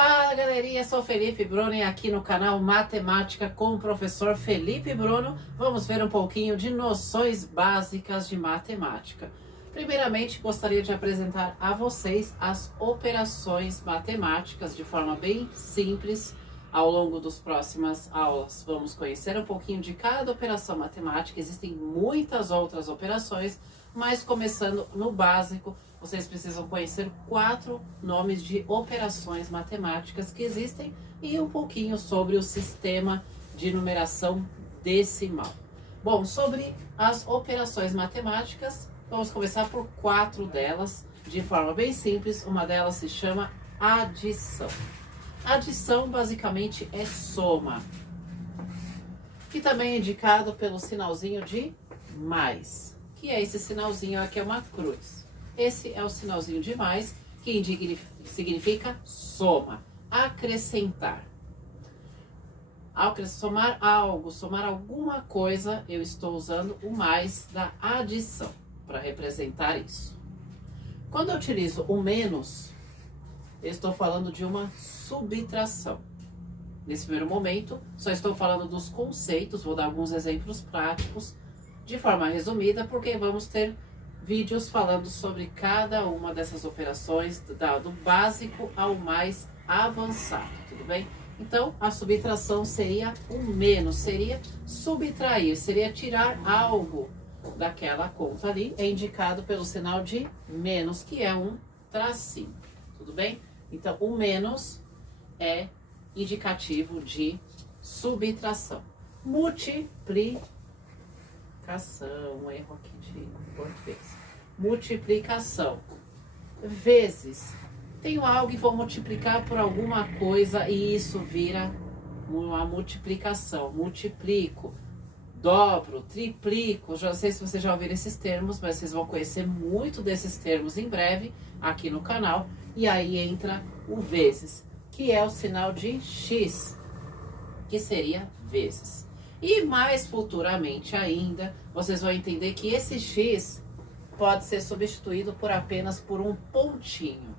Fala galerinha, sou Felipe Bruno e aqui no canal Matemática com o professor Felipe Bruno vamos ver um pouquinho de noções básicas de matemática. Primeiramente, gostaria de apresentar a vocês as operações matemáticas de forma bem simples. Ao longo das próximas aulas vamos conhecer um pouquinho de cada operação matemática. Existem muitas outras operações, mas começando no básico, vocês precisam conhecer 4 nomes de operações matemáticas que existem e um pouquinho sobre o sistema de numeração decimal. Bom, sobre as operações matemáticas, vamos começar por 4 delas, de forma bem simples. Uma delas se chama adição. Adição basicamente é soma, que também é indicado pelo sinalzinho de mais, que é esse sinalzinho aqui, é uma cruz. Esse é o sinalzinho de mais, que significa soma, acrescentar. Ao somar algo, somar alguma coisa, eu estou usando o mais da adição para representar isso. Quando eu utilizo o menos, eu estou falando de uma subtração. Nesse primeiro momento, só estou falando dos conceitos, vou dar alguns exemplos práticos, de forma resumida, porque vamos ter vídeos falando sobre cada uma dessas operações, do básico ao mais avançado, tudo bem? Então, a subtração seria o menos, seria subtrair, seria tirar algo daquela conta ali, é indicado pelo sinal de menos, que é um tracinho, tudo bem? Então, o menos é indicativo de subtração. Multiplicação, um erro aqui de português. Multiplicação. Vezes. Tenho algo e vou multiplicar por alguma coisa e isso vira uma multiplicação. Multiplico, dobro, triplico. Já sei se vocês já ouviram esses termos, mas vocês vão conhecer muito desses termos em breve aqui no canal. E aí entra o vezes, que é o sinal de X, que seria vezes. E mais futuramente ainda, vocês vão entender que esse X pode ser substituído por apenas por um pontinho.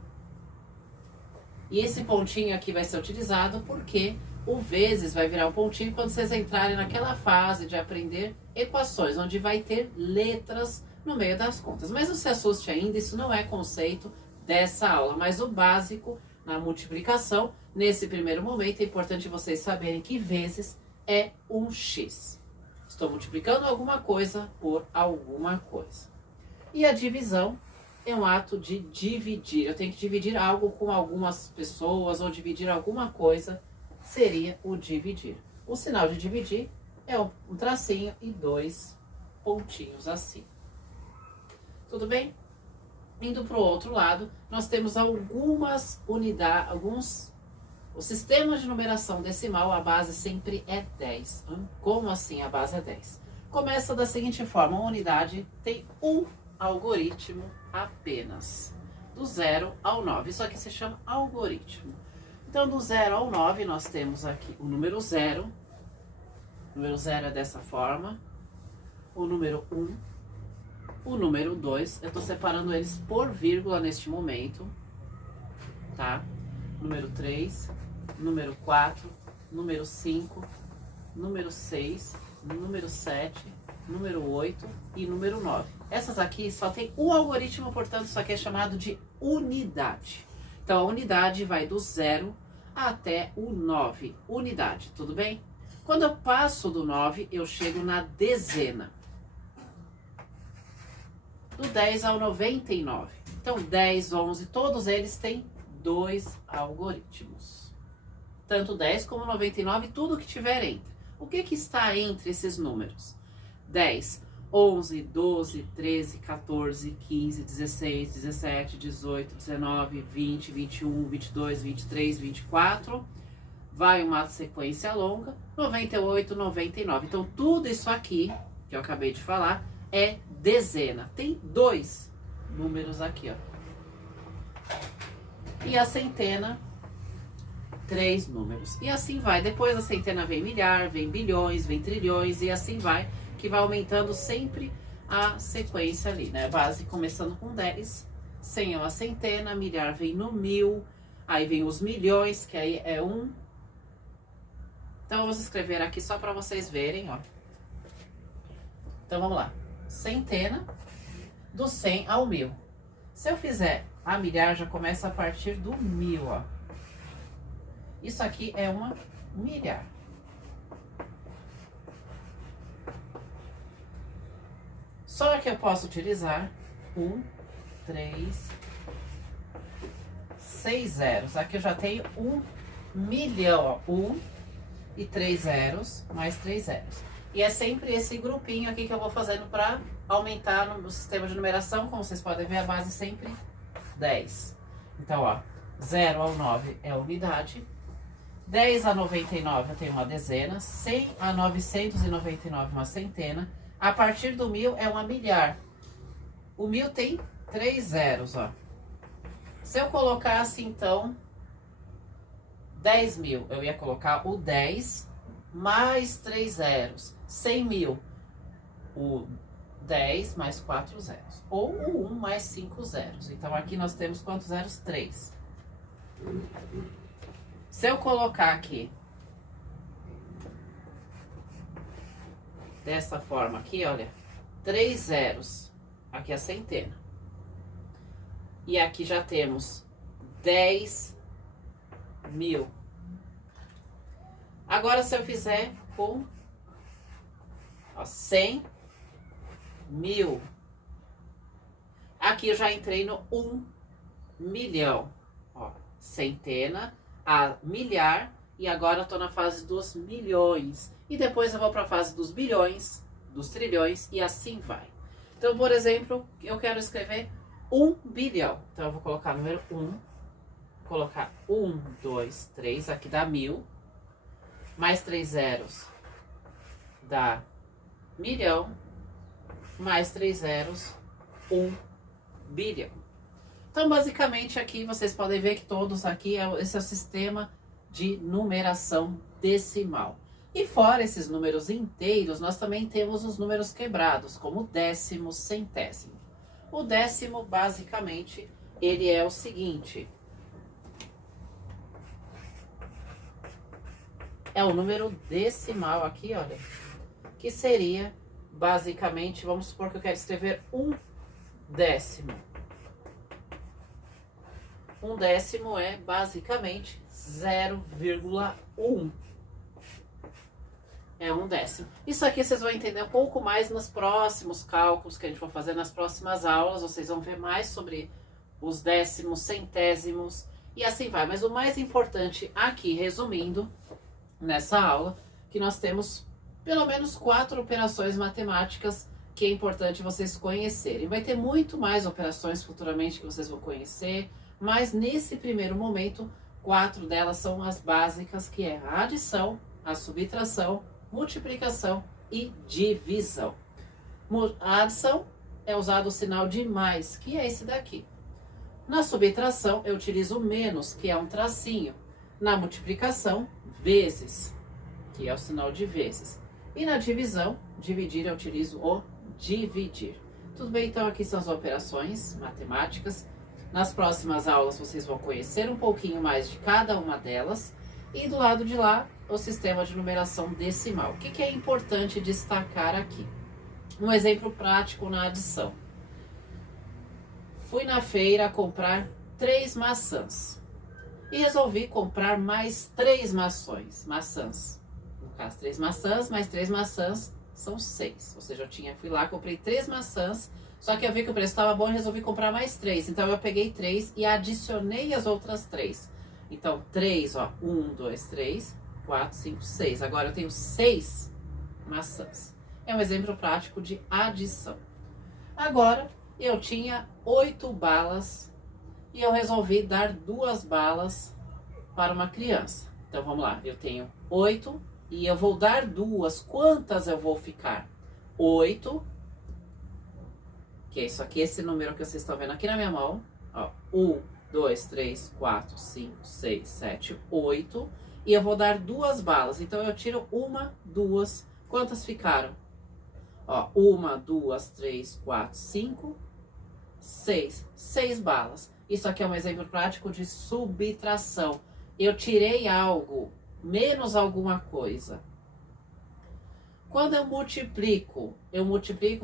E esse pontinho aqui vai ser utilizado porque o vezes vai virar um pontinho quando vocês entrarem naquela fase de aprender equações, onde vai ter letras no meio das contas. Mas não se assuste ainda, isso não é conceito dessa aula, mas o básico na multiplicação, nesse primeiro momento, é importante vocês saberem que vezes é um X. Estou multiplicando alguma coisa por alguma coisa. E a divisão é um ato de dividir. Eu tenho que dividir algo com algumas pessoas ou dividir alguma coisa, seria o dividir. O sinal de dividir é um tracinho e 2 pontinhos assim. Tudo bem? Indo para o outro lado, nós temos algumas unidades, o sistema de numeração decimal, a base sempre é 10. Como assim a base é 10? Começa da seguinte forma, uma unidade tem um algoritmo apenas, do 0 ao 9. Isso aqui se chama algoritmo. Então, do 0 ao 9, nós temos aqui o número 0. O número 0 é dessa forma. O número 1. O número 2. Eu estou separando eles por vírgula neste momento. Tá? Número 3. Número 4. Número 5. Número 6. Número 7. Número 8 e número 9. Essas aqui só tem um algoritmo, portanto, isso aqui é chamado de unidade. Então, a unidade vai do 0 até o 9. Unidade, tudo bem? Quando eu passo do 9, eu chego na dezena. Do 10 ao 99. Então, 10, 11, todos eles têm 2 algoritmos. Tanto 10 como 99, tudo que tiver entre. O que está entre esses números? 10, 11, 12, 13, 14, 15, 16, 17, 18, 19, 20, 21, 22, 23, 24. Vai uma sequência longa, 98, 99. Então, tudo isso aqui, que eu acabei de falar, é dezena. Tem 2 números aqui, ó. E a centena, 3 números. E assim vai. Depois da centena vem milhar, vem bilhões, vem trilhões e assim vai, que vai aumentando sempre a sequência ali, né? Base começando com 10, 100 é uma centena, milhar vem no 1000, Aí vem os milhões, que aí é um. Então, vamos escrever aqui só para vocês verem, ó. Então, vamos lá. Centena, do 100 ao 1000. Se eu fizer a milhar, já começa a partir do 1000, ó. Isso aqui é uma milhar. Só que eu posso utilizar 1, 3, 6 zeros. Aqui eu já tenho 1 milhão, ó. 1 e 3 zeros, mais 3 zeros. E é sempre esse grupinho aqui que eu vou fazendo para aumentar no sistema de numeração. Como vocês podem ver, a base sempre 10. Então, ó, 0 ao 9 é unidade. 10 a 99 eu tenho uma dezena. 100 a 999 uma centena. A partir do 1000 é uma milhar. O 1000 tem 3 zeros, ó. Se eu colocasse, então, 10.000, eu ia colocar o 10 mais 3 zeros. 100.000, o 10 mais 4 zeros. Ou o 1 mais 5 zeros. Então, aqui nós temos quantos zeros? 3. Se eu colocar aqui, dessa forma aqui, olha, 3 zeros, aqui é a centena. E aqui já temos 10.000. Agora, se eu fizer com 100.000, aqui eu já entrei no 1 milhão. Ó, centena a milhar, e agora eu tô na fase dos milhões. E depois eu vou para a fase dos bilhões, dos trilhões, e assim vai. Então, por exemplo, eu quero escrever 1 bilhão. Então, eu vou colocar o número 1, colocar 1, 2, 3, aqui dá 1000, mais 3 zeros dá milhão, mais 3 zeros, 1 bilhão. Então, basicamente, aqui vocês podem ver que todos aqui, esse é o sistema de numeração decimal. E fora esses números inteiros, nós também temos os números quebrados, como décimo, centésimo. O décimo, basicamente, ele é o seguinte. É o número decimal aqui, olha. Que seria, basicamente, vamos supor que eu quero escrever 1 décimo. 1 décimo é, basicamente, 0,1. É 1 décimo. Isso aqui vocês vão entender um pouco mais nos próximos cálculos que a gente vai fazer nas próximas aulas. Vocês vão ver mais sobre os décimos, centésimos e assim vai. Mas o mais importante aqui, resumindo, nessa aula, que nós temos pelo menos 4 operações matemáticas que é importante vocês conhecerem. Vai ter muito mais operações futuramente que vocês vão conhecer, mas nesse primeiro momento, 4 delas são as básicas, que é a adição, a subtração, multiplicação e divisão. A adição é usado o sinal de mais, que é esse daqui. Na subtração, eu utilizo o menos, que é um tracinho. Na multiplicação, vezes, que é o sinal de vezes. E na divisão, dividir, eu utilizo o dividir. Tudo bem? Então, aqui são as operações matemáticas. Nas próximas aulas, vocês vão conhecer um pouquinho mais de cada uma delas. E do lado de lá, o sistema de numeração decimal. O que é importante destacar aqui? Um exemplo prático na adição. Fui na feira comprar 3 maçãs. E resolvi comprar mais 3 maçãs. No caso, 3 maçãs, mais 3 maçãs são 6. Ou seja, fui lá, comprei 3 maçãs, só que eu vi que o preço estava bom e resolvi comprar mais 3. Então, eu peguei 3 e adicionei as outras 3. Então, 3, ó, 1, 2, 3, 4, 5, 6. Agora, eu tenho 6 maçãs. É um exemplo prático de adição. Agora, eu tinha 8 balas e eu resolvi dar 2 balas para uma criança. Então, vamos lá. Eu tenho 8 e eu vou dar 2. Quantas eu vou ficar? 8, que é isso aqui, esse número que vocês estão vendo aqui na minha mão. Ó, 1, 2, 3, 4, 5, 6, 7, 8. E eu vou dar 2 balas. Então, eu tiro 1, 2. Quantas ficaram? Ó, 1, 2, 3, 4, 5, 6. 6 balas. Isso aqui é um exemplo prático de subtração. Eu tirei algo, menos alguma coisa. Quando eu multiplico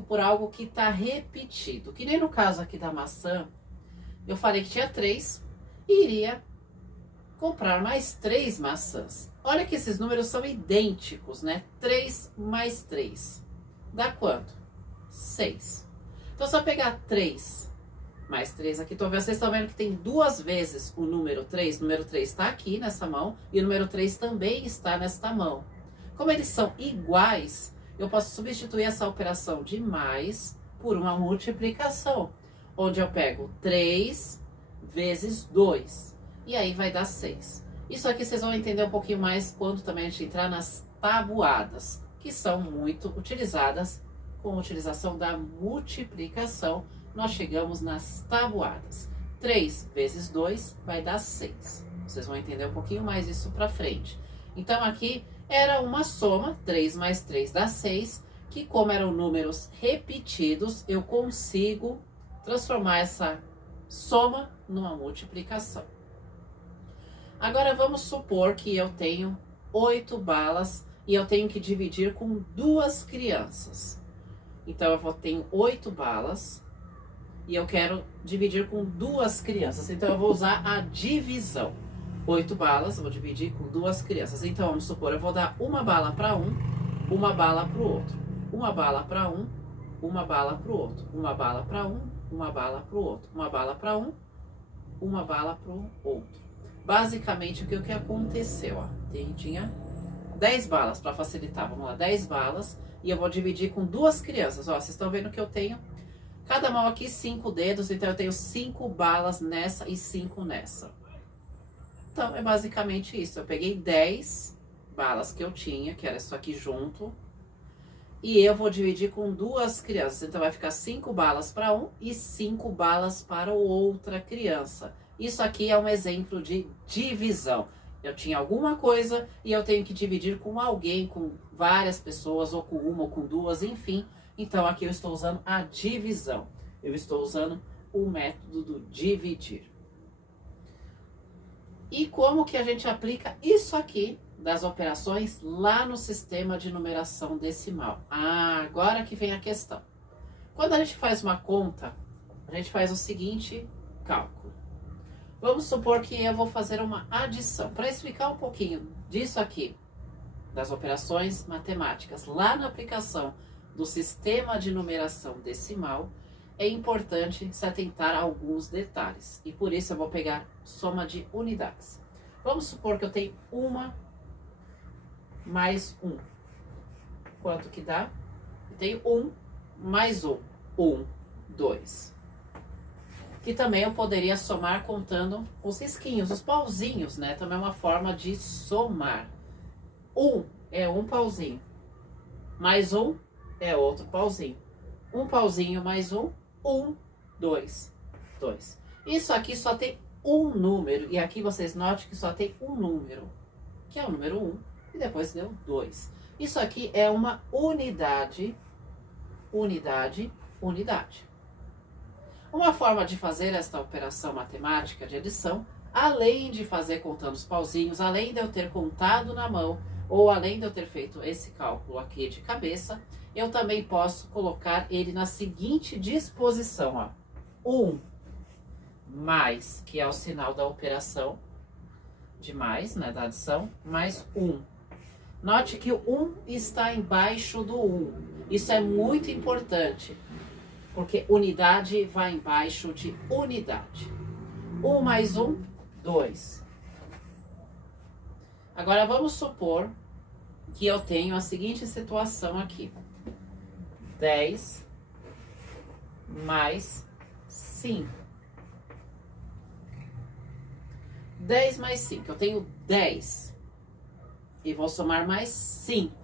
por algo que está repetido. Que nem no caso aqui da maçã, eu falei que tinha 3 e iria comprar mais 3 maçãs. Olha que esses números são idênticos, né? 3 mais 3 dá quanto? 6. Então, se eu pegar 3 mais 3 aqui, vocês estão vendo que tem 2 vezes o número 3. O número 3 está aqui nessa mão e o número 3 também está nesta mão. Como eles são iguais, eu posso substituir essa operação de mais por uma multiplicação, onde eu pego 3 vezes 2, e aí vai dar 6. Isso aqui vocês vão entender um pouquinho mais quando também a gente entrar nas tabuadas, que são muito utilizadas. Com a utilização da multiplicação, nós chegamos nas tabuadas. 3 vezes 2 vai dar 6. Vocês vão entender um pouquinho mais isso pra frente. Então, aqui era uma soma, 3 mais 3 dá 6, que como eram números repetidos, eu consigo transformar essa soma numa multiplicação. Agora, vamos supor que eu tenho 8 balas e eu tenho que dividir com 2 crianças. Então, eu tenho 8 balas e eu quero dividir com 2 crianças. Então, eu vou usar a divisão. 8 balas, eu vou dividir com 2 crianças. Então, vamos supor, eu vou dar uma bala para um, uma bala para o outro. Uma bala para um, uma bala para o outro. Uma bala para um, uma bala para o outro. Uma bala para um, uma bala para o outro. Basicamente, o que aconteceu? Ó, tinha 10 balas, para facilitar. Vamos lá, 10 balas. E eu vou dividir com 2 crianças. Ó, vocês estão vendo que eu tenho, cada mão aqui, 5 dedos. Então, eu tenho 5 balas nessa e 5 nessa. Então, é basicamente isso. Eu peguei 10 balas que eu tinha, que era isso aqui junto. E eu vou dividir com 2 crianças. Então, vai ficar 5 balas para um e 5 balas para outra criança. Isso aqui é um exemplo de divisão. Eu tinha alguma coisa e eu tenho que dividir com alguém, com várias pessoas, ou com uma, ou com 2, enfim. Então, aqui eu estou usando a divisão. Eu estou usando o método do dividir. E como que a gente aplica isso aqui das operações lá no sistema de numeração decimal? Ah, agora que vem a questão. Quando a gente faz uma conta, a gente faz o seguinte cálculo. Vamos supor que eu vou fazer uma adição. Para explicar um pouquinho disso aqui, das operações matemáticas, lá na aplicação do sistema de numeração decimal, é importante se atentar a alguns detalhes. E por isso eu vou pegar soma de unidades. Vamos supor que eu tenho 1 mais 1. Quanto que dá? Eu tenho 1 mais 1. 1, 2. Que também eu poderia somar contando os risquinhos, os pauzinhos, né? Também é uma forma de somar. 1 é um pauzinho. Mais 1 é outro pauzinho. Um pauzinho mais 1. 1, 2, 2. Isso aqui só tem um número. E aqui vocês notem que só tem um número, que é o número 1. E depois deu 2. Isso aqui é uma unidade, unidade, unidade. Uma forma de fazer esta operação matemática de adição, além de fazer contando os pauzinhos, além de eu ter contado na mão, ou além de eu ter feito esse cálculo aqui de cabeça, eu também posso colocar ele na seguinte disposição, ó. 1 mais, que é o sinal da operação de mais, né, da adição, mais 1. Note que o 1 está embaixo do 1. Isso é muito importante, porque unidade vai embaixo de unidade. 1 mais 1, 2. Agora, vamos supor que eu tenho a seguinte situação aqui. 10 mais 5. 10 mais 5. Eu tenho 10. E vou somar mais 5.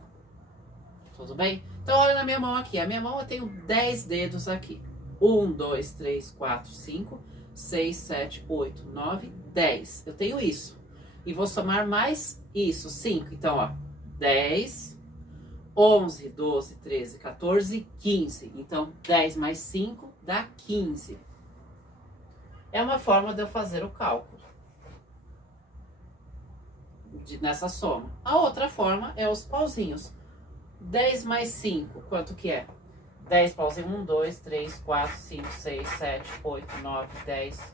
Tudo bem? Então, olha na minha mão aqui. A minha mão eu tenho 10 dedos aqui. 1, 2, 3, 4, 5, 6, 7, 8, 9, 10. Eu tenho isso. E vou somar mais isso, 5. Então, ó, 10, 11, 12, 13, 14, 15. Então, 10 mais 5 dá 15. É uma forma de eu fazer o cálculo nessa soma. A outra forma é os pauzinhos. 10 mais 5, quanto que é? 10 pauzinho, 1, 2, 3, 4, 5, 6, 7, 8, 9, 10.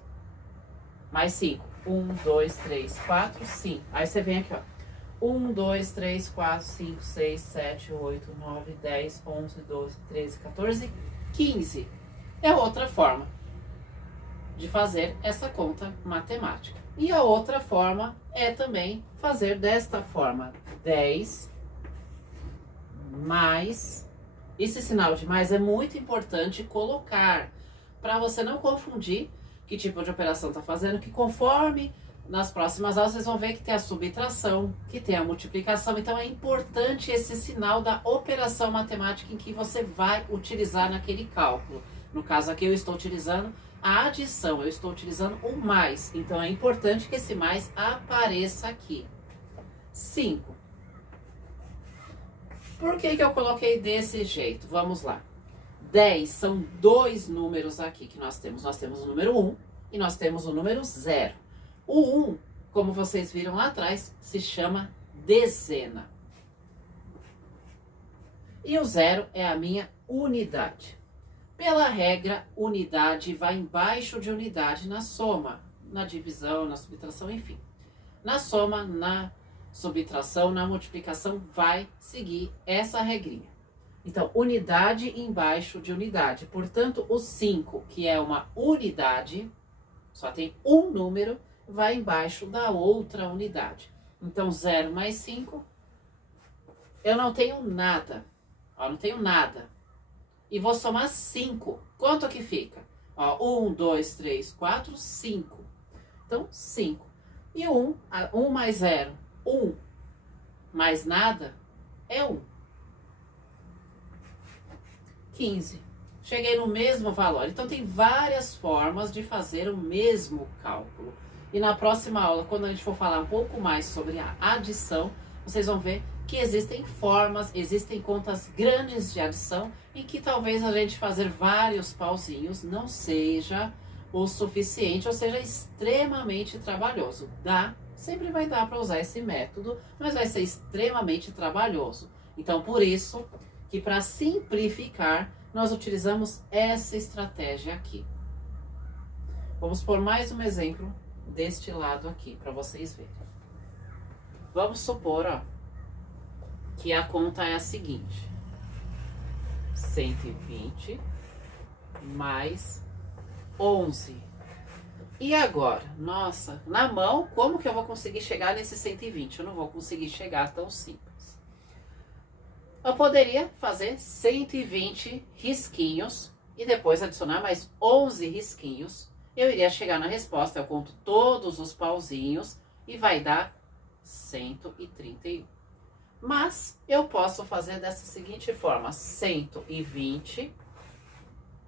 Mais 5. 1, 2, 3, 4, 5. Aí você vem aqui, ó. 1, 2, 3, 4, 5, 6, 7, 8, 9, 10, 11, 12, 13, 14, 15. É outra forma de fazer essa conta matemática. E a outra forma é também fazer desta forma. 10 mais... Esse sinal de mais é muito importante colocar, para você não confundir que tipo de operação está fazendo, que conforme nas próximas aulas vocês vão ver que tem a subtração, que tem a multiplicação. Então é importante esse sinal da operação matemática em que você vai utilizar naquele cálculo. No caso aqui eu estou utilizando a adição, eu estou utilizando o mais. Então é importante que esse mais apareça aqui. 5. Por que eu coloquei desse jeito? Vamos lá. 10 são dois números aqui que nós temos. Nós temos o número 1 e nós temos o número 0. O 1, como vocês viram lá atrás, se chama dezena. E o 0 é a minha unidade. Pela regra, unidade vai embaixo de unidade na soma, na divisão, na subtração, enfim. Na soma, na subtração, na multiplicação, vai seguir essa regrinha. Então, unidade embaixo de unidade. Portanto, o 5, que é uma unidade, só tem um número, vai embaixo da outra unidade. Então, 0 mais 5, eu não tenho nada. Ó, não tenho nada. E vou somar 5. Quanto que fica? Ó, 1, 2, 3, 4, 5. Então, 5. E 1 mais 0, 1 mais nada é 1. 15. Cheguei no mesmo valor. Então, tem várias formas de fazer o mesmo cálculo. E na próxima aula, quando a gente for falar um pouco mais sobre a adição, vocês vão ver que existem formas, existem contas grandes de adição e que talvez a gente fazer vários pauzinhos não seja o suficiente, ou seja, extremamente trabalhoso. Dá, sempre vai dar para usar esse método, mas vai ser extremamente trabalhoso. Então, por isso que para simplificar, nós utilizamos essa estratégia aqui. Vamos por mais um exemplo deste lado aqui, para vocês verem. Vamos supor, ó, que a conta é a seguinte: 120 mais 11. E agora? Nossa, na mão, como que eu vou conseguir chegar nesse 120? Eu não vou conseguir chegar tão simples. Eu poderia fazer 120 risquinhos e depois adicionar mais 11 risquinhos. Eu iria chegar na resposta, eu conto todos os pauzinhos e vai dar 131. Mas eu posso fazer dessa seguinte forma: 120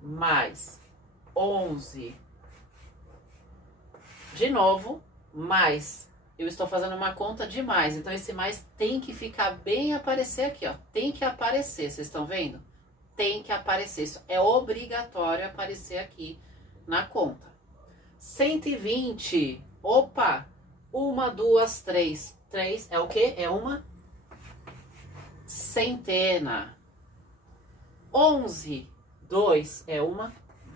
mais 11. De novo, mais. Eu estou fazendo uma conta de mais, então esse mais tem que ficar bem aparecer aqui, ó. Tem que aparecer, vocês estão vendo? Tem que aparecer, isso é obrigatório aparecer aqui na conta. 120, opa, 1, 2, 3. 3 é o quê? É uma centena. 11, 2 é uma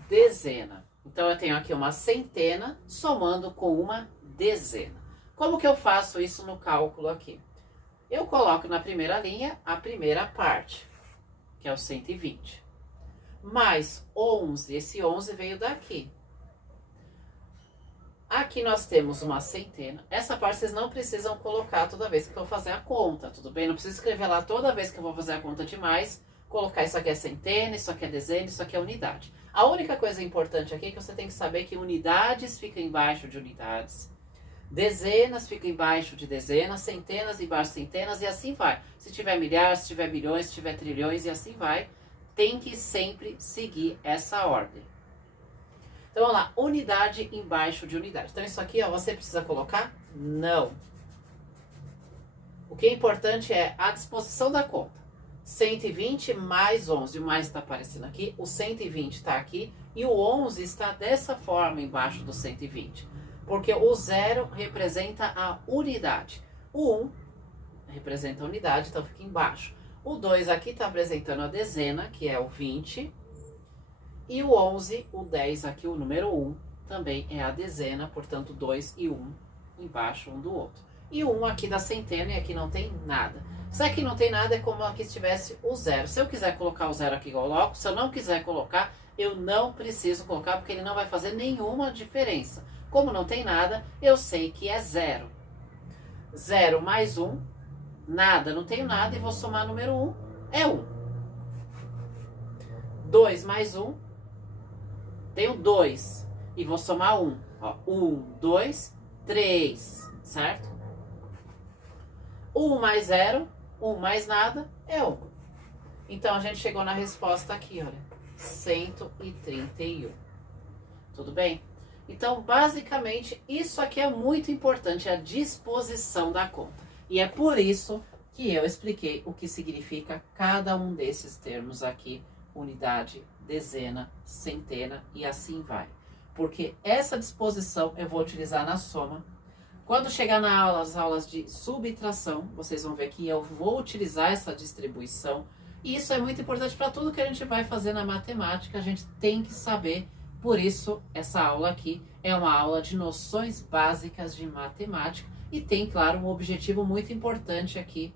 dezena. Então, eu tenho aqui uma centena somando com uma dezena. Como que eu faço isso no cálculo aqui? Eu coloco na primeira linha a primeira parte, que é o 120. Mais 11, esse 11 veio daqui. Aqui nós temos uma centena. Essa parte vocês não precisam colocar toda vez que eu vou fazer a conta, tudo bem? Não precisa escrever lá toda vez que eu vou fazer a conta de mais, colocar isso aqui é centena, isso aqui é dezena, isso aqui é unidade. A única coisa importante aqui é que você tem que saber que unidades ficam embaixo de unidades, dezenas ficam embaixo de dezenas, centenas embaixo de centenas e assim vai. Se tiver milhares, se tiver bilhões, se tiver trilhões e assim vai, tem que sempre seguir essa ordem. Então, vamos lá, unidade embaixo de unidade. Então, isso aqui, ó, você precisa colocar? Não. O que é importante é a disposição da conta. 120 mais 11, o mais está aparecendo aqui, o 120 está aqui, E o 11 está dessa forma embaixo do 120, porque o 0 representa a unidade. O 1 representa a unidade, então fica embaixo. O 2 aqui está apresentando a dezena, que é o 20. E o 11, o 10 aqui, o número 1, também é a dezena, portanto 2 e 1 embaixo um do outro. E o 1 aqui da centena, e aqui não tem nada. Se aqui não tem nada, é como aqui se tivesse o 0. Se eu quiser colocar o 0 aqui, eu coloco. Se eu não quiser colocar, eu não preciso colocar, porque ele não vai fazer nenhuma diferença. Como não tem nada, eu sei que é 0. 0 mais 1, nada, não tenho nada, e vou somar número 1, é 1. 2 mais 1, tenho 2, e vou somar 1. Ó, 1, 2, 3, certo? 1 mais 0, 1 mais nada, é 1. Então, a gente chegou na resposta aqui, olha, 131. Tudo bem? Então, basicamente, isso aqui é muito importante, a disposição da conta. E é por isso que eu expliquei o que significa cada um desses termos aqui, unidade, dezena, centena e assim vai. Porque essa disposição eu vou utilizar na soma. Quando chegar nas aulas de subtração, vocês vão ver que eu vou utilizar essa distribuição. E isso é muito importante para tudo que a gente vai fazer na matemática, a gente tem que saber. Por isso, essa aula aqui é uma aula de noções básicas de matemática e tem, claro, um objetivo muito importante aqui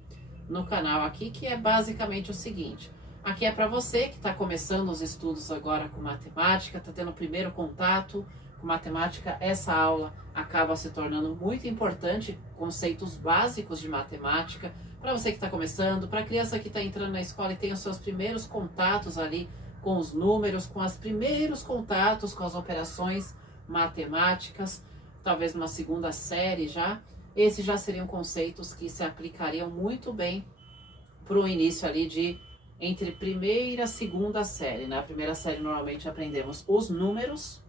no canal aqui, que é basicamente o seguinte. Aqui é para você que está começando os estudos agora com matemática, está tendo o primeiro contato com matemática, essa aula acaba se tornando muito importante, conceitos básicos de matemática, para você que está começando, para a criança que está entrando na escola e tem os seus primeiros contatos ali com os números, com os primeiros contatos com as operações matemáticas, talvez numa segunda série já. Esses já seriam conceitos que se aplicariam muito bem para o início ali de entre primeira e segunda série. Na primeira série normalmente aprendemos os números,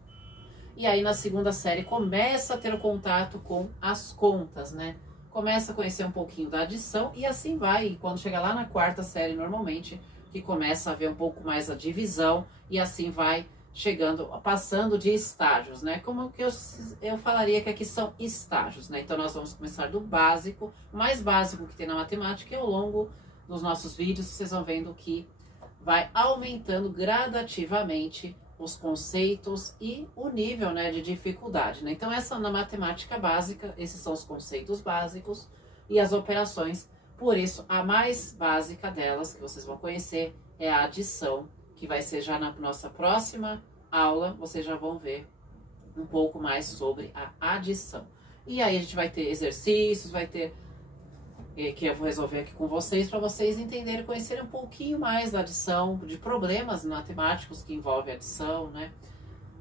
e aí na segunda série começa a ter o contato com as contas, né? Começa a conhecer um pouquinho da adição e assim vai. E quando chega lá na quarta série normalmente, que começa a ver um pouco mais a divisão e assim vai chegando, passando de estágios, né? Como que eu falaria que aqui são estágios, né? Então nós vamos começar do básico, o mais básico que tem na matemática, e ao longo dos nossos vídeos vocês vão vendo que vai aumentando gradativamente os conceitos e o nível, né, de dificuldade, né? Então essa na matemática básica, esses são os conceitos básicos e as operações. Por isso, a mais básica delas, que vocês vão conhecer, é a adição, que vai ser já na nossa próxima aula, vocês já vão ver um pouco mais sobre a adição. E aí a gente vai ter exercícios, vai ter, que eu vou resolver aqui com vocês, para vocês entenderem, conhecerem um pouquinho mais da adição, de problemas matemáticos que envolvem adição, né?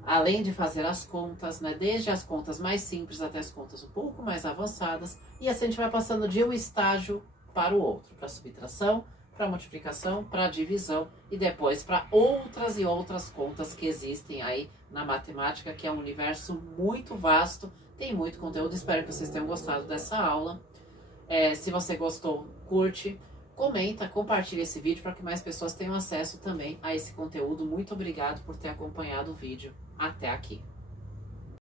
Além de fazer as contas, né? Desde as contas mais simples até as contas um pouco mais avançadas. E assim a gente vai passando de um estágio para o outro, para subtração, para multiplicação, para divisão e depois para outras e outras contas que existem aí na matemática, que é um universo muito vasto, tem muito conteúdo. Espero que vocês tenham gostado dessa aula. Se você gostou, curte, comenta, compartilha esse vídeo para que mais pessoas tenham acesso também a esse conteúdo. Muito obrigado por ter acompanhado o vídeo até aqui.